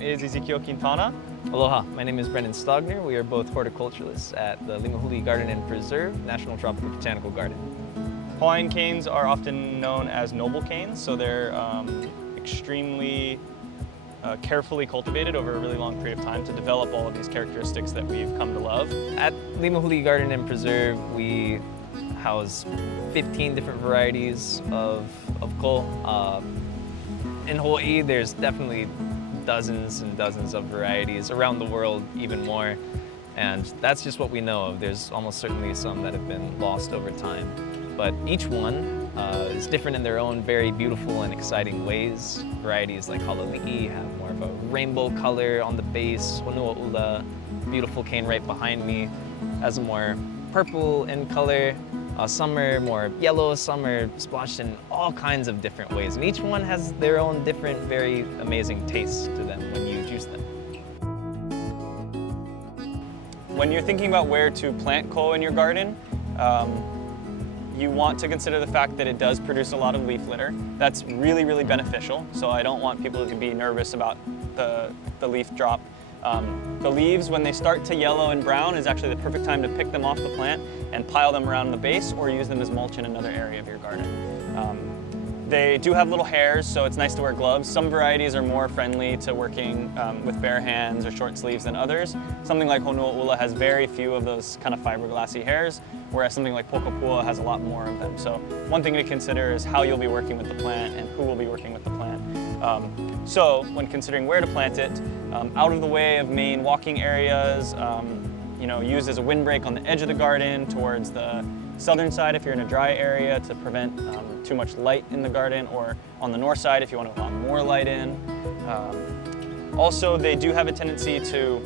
name is Ezekiel Quintana. Aloha, my name is Brendan Stogner. We are both horticulturalists at the Limahuli Garden and Preserve, National Tropical Botanical Garden. Hawaiian canes are often known as noble canes, so they're extremely carefully cultivated over a really long period of time to develop all of these characteristics that we've come to love. At Limahuli Garden and Preserve, we house 15 different varieties of ko. In Hawaii, there's definitely dozens and dozens of varieties. Around the world, even more. And that's just what we know of. There's almost certainly some that have been lost over time. But each one is different in their own very beautiful and exciting ways. Varieties like Halali'i have more of a rainbow color on the base. Honua'ula, beautiful cane right behind me, has a more purple in color. Some are more yellow, some are splotched in all kinds of different ways. And each one has their own different, very amazing taste to them when you juice them. When you're thinking about where to plant ko in your garden, you want to consider the fact that it does produce a lot of leaf litter. That's really, really beneficial. So I don't want people to be nervous about the leaf drop. The leaves, when they start to yellow and brown, is actually the perfect time to pick them off the plant and pile them around the base or use them as mulch in another area of your garden. They do have little hairs, so it's nice to wear gloves. Some varieties are more friendly to working with bare hands or short sleeves than others. Something like Honua'ula has very few of those kind of fiberglassy hairs, whereas something like Pokapua has a lot more of them. So one thing to consider is how you'll be working with the plant and who will be working with the plant. So when considering where to plant it, out of the way of main walking areas, used as a windbreak on the edge of the garden towards the southern side if you're in a dry area to prevent too much light in the garden, or on the north side if you want to allow more light in. Also, they do have a tendency to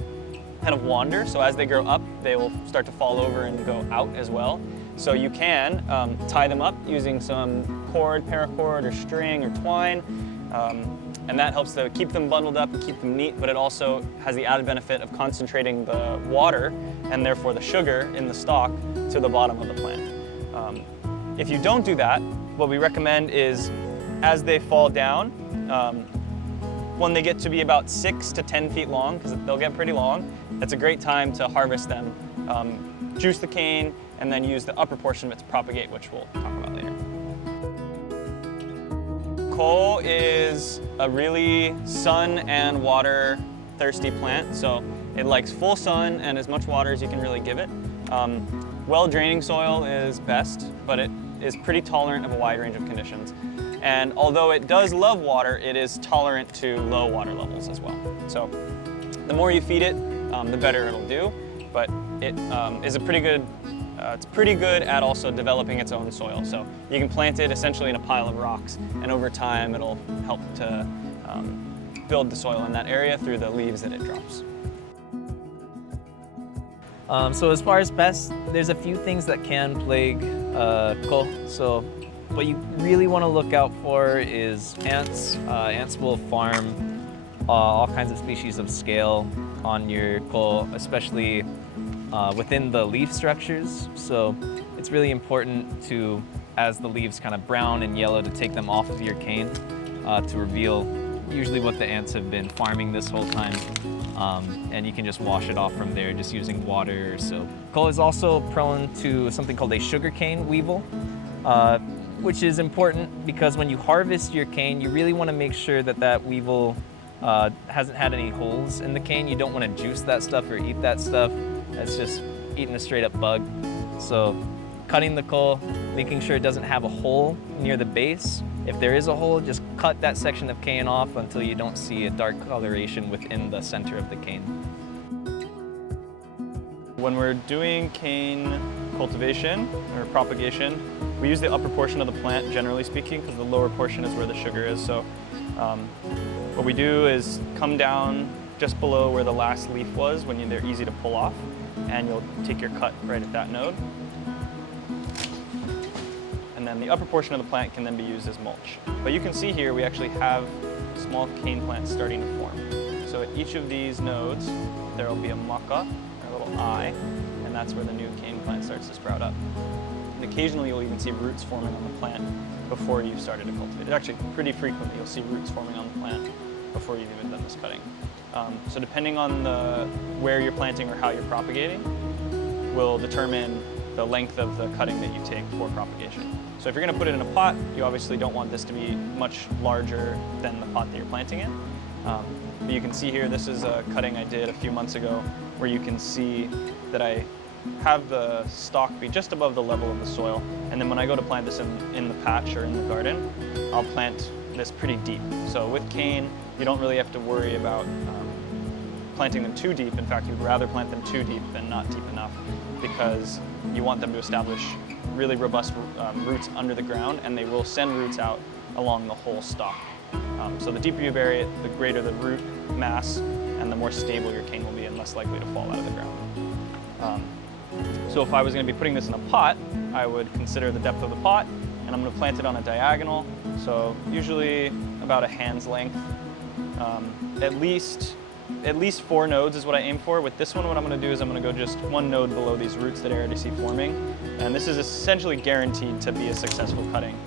kind of wander, so as they grow up, they will start to fall over and go out as well. So you can tie them up using some cord, paracord, or string, or twine, and that helps to keep them bundled up and keep them neat, but it also has the added benefit of concentrating the water, and therefore the sugar in the stalk, to the bottom of the plant. If you don't do that, what we recommend is, as they fall down, when they get to be about 6 to 10 feet long, because they'll get pretty long, that's a great time to harvest them, juice the cane, and then use the upper portion of it to propagate, which we'll talk about later. Ko is a really sun and water thirsty plant, so it likes full sun and as much water as you can really give it. Well-draining soil is best, but it is pretty tolerant of a wide range of conditions. And although it does love water, it is tolerant to low water levels as well. So the more you feed it, the better it'll do, but it is it's pretty good at also developing its own soil. So you can plant it essentially in a pile of rocks, and over time it'll help to build the soil in that area through the leaves that it drops. So as far as pests, there's a few things that can plague ko. So what you really want to look out for is ants. Ants will farm all kinds of species of scale on your ko, especially within the leaf structures. So it's really important to, as the leaves kind of brown and yellow, to take them off of your cane to reveal usually what the ants have been farming this whole time. And you can just wash it off from there just using water or soap. Ko is also prone to something called a sugarcane weevil, which is important because when you harvest your cane, you really want to make sure that that weevil hasn't had any holes in the cane. You don't want to juice that stuff or eat that stuff. That's just eating a straight up bug. So cutting the ko, making sure it doesn't have a hole near the base. If there is a hole, just cut that section of cane off until you don't see a dark coloration within the center of the cane. When we're doing cane cultivation or propagation, we use the upper portion of the plant, generally speaking, because the lower portion is where the sugar is. So what we do is come down just below where the last leaf was when they're easy to pull off, and you'll take your cut right at that node. And then the upper portion of the plant can then be used as mulch. But you can see here we actually have small cane plants starting to form. So at each of these nodes there will be a maka, or a little eye, and that's where the new cane plant starts to sprout up. And occasionally you'll even see roots forming on the plant before you've started to cultivate it. Actually, pretty frequently you'll see roots forming on the plant. before you've even done this cutting. So depending on where you're planting or how you're propagating will determine the length of the cutting that you take for propagation. So if you're going to put it in a pot, you obviously don't want this to be much larger than the pot that you're planting in. But you can see here, this is a cutting I did a few months ago where you can see that I have the stalk be just above the level of the soil. And then when I go to plant this in the patch or in the garden, I'll plant this pretty deep. So with cane, you don't really have to worry about planting them too deep. In fact, you'd rather plant them too deep than not deep enough, because you want them to establish really robust roots under the ground, and they will send roots out along the whole stalk. So the deeper you bury it, the greater the root mass, and the more stable your cane will be and less likely to fall out of the ground. So if I was going to be putting this in a pot, I would consider the depth of the pot, and I'm going to plant it on a diagonal, so usually about a hand's length. At least 4 nodes is what I aim for. With this one, what I'm going to do is I'm going to go just 1 node below these roots that I already see forming, and this is essentially guaranteed to be a successful cutting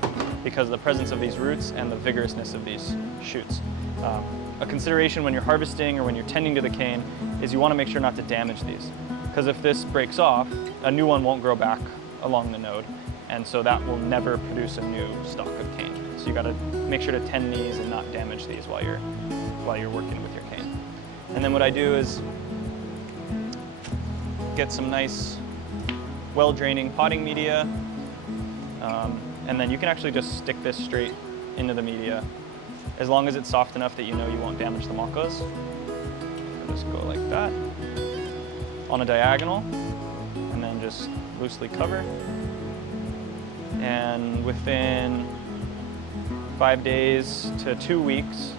because of the presence of these roots and the vigorousness of these shoots. A consideration when you're harvesting or when you're tending to the cane is you want to make sure not to damage these, because if this breaks off, a new one won't grow back along the node, and so that will never produce a new stalk of cane. So you got to make sure to tend these and not damage these while you're working with your cane. And then what I do is get some nice, well-draining potting media, and then you can actually just stick this straight into the media, as long as it's soft enough that you know you won't damage the macos. Just go like that, on a diagonal, and then just loosely cover. And within 5 days to 2 weeks,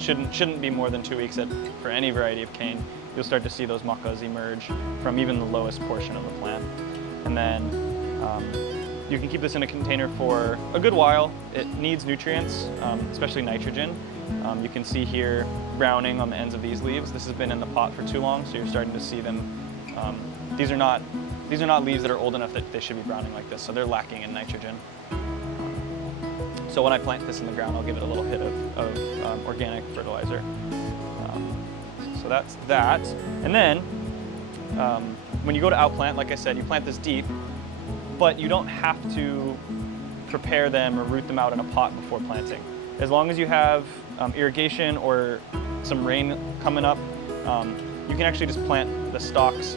shouldn't be more than 2 weeks for any variety of cane, you'll start to see those macas emerge from even the lowest portion of the plant. And then you can keep this in a container for a good while. It needs nutrients, especially nitrogen. You can see here browning on the ends of these leaves. This has been in the pot for too long, so you're starting to see them. These are not leaves that are old enough that they should be browning like this, so they're lacking in nitrogen. So when I plant this in the ground, I'll give it a little hit of organic fertilizer. So that's that. And then when you go to outplant, like I said, you plant this deep, but you don't have to prepare them or root them out in a pot before planting. As long as you have irrigation or some rain coming up, you can actually just plant the stalks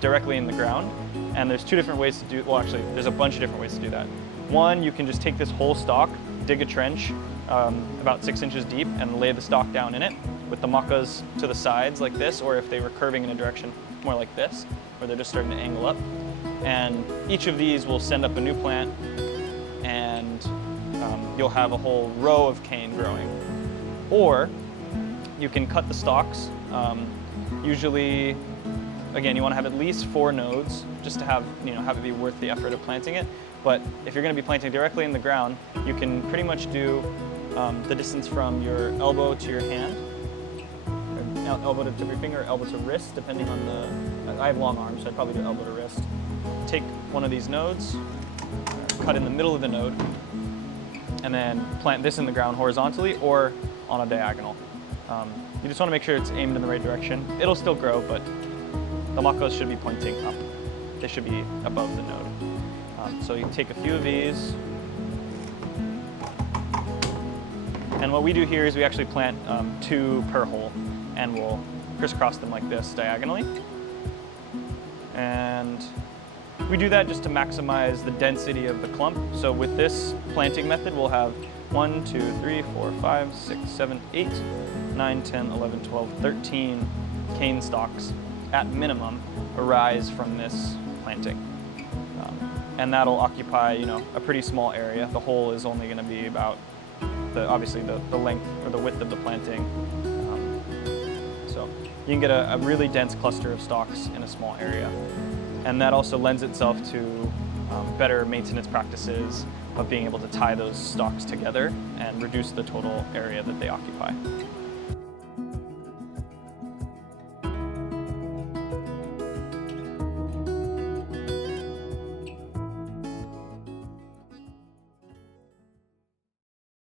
directly in the ground. And there's 2 different ways to do, well actually there's a bunch of different ways to do that. One, you can just take this whole stalk, dig a trench about 6 inches deep, and lay the stalk down in it with the macas to the sides like this, or if they were curving in a direction more like this, where they're just starting to angle up. And each of these will send up a new plant, and you'll have a whole row of cane growing. Or you can cut the stalks. Usually, again, you want to have at least 4 nodes just to have it be worth the effort of planting it. But if you're going to be planting directly in the ground, you can pretty much do the distance from your elbow to your hand, or elbow to tip of your finger, or elbow to wrist, depending on I have long arms, so I'd probably do elbow to wrist. Take one of these nodes, cut in the middle of the node, and then plant this in the ground horizontally or on a diagonal. You just want to make sure it's aimed in the right direction. It'll still grow, but the macos should be pointing up. They should be above the node. So you take a few of these, and what we do here is we actually plant 2 per hole, and we'll crisscross them like this diagonally. And we do that just to maximize the density of the clump. So with this planting method, we'll have 1, 2, 3, 4, 5, 6, 7, 8, 9, 10, 11, 12, 13 cane stalks at minimum arise from this planting. And that'll occupy, a pretty small area. The hole is only going to be about obviously the length or the width of the planting. So you can get a really dense cluster of stalks in a small area. And that also lends itself to better maintenance practices of being able to tie those stalks together and reduce the total area that they occupy.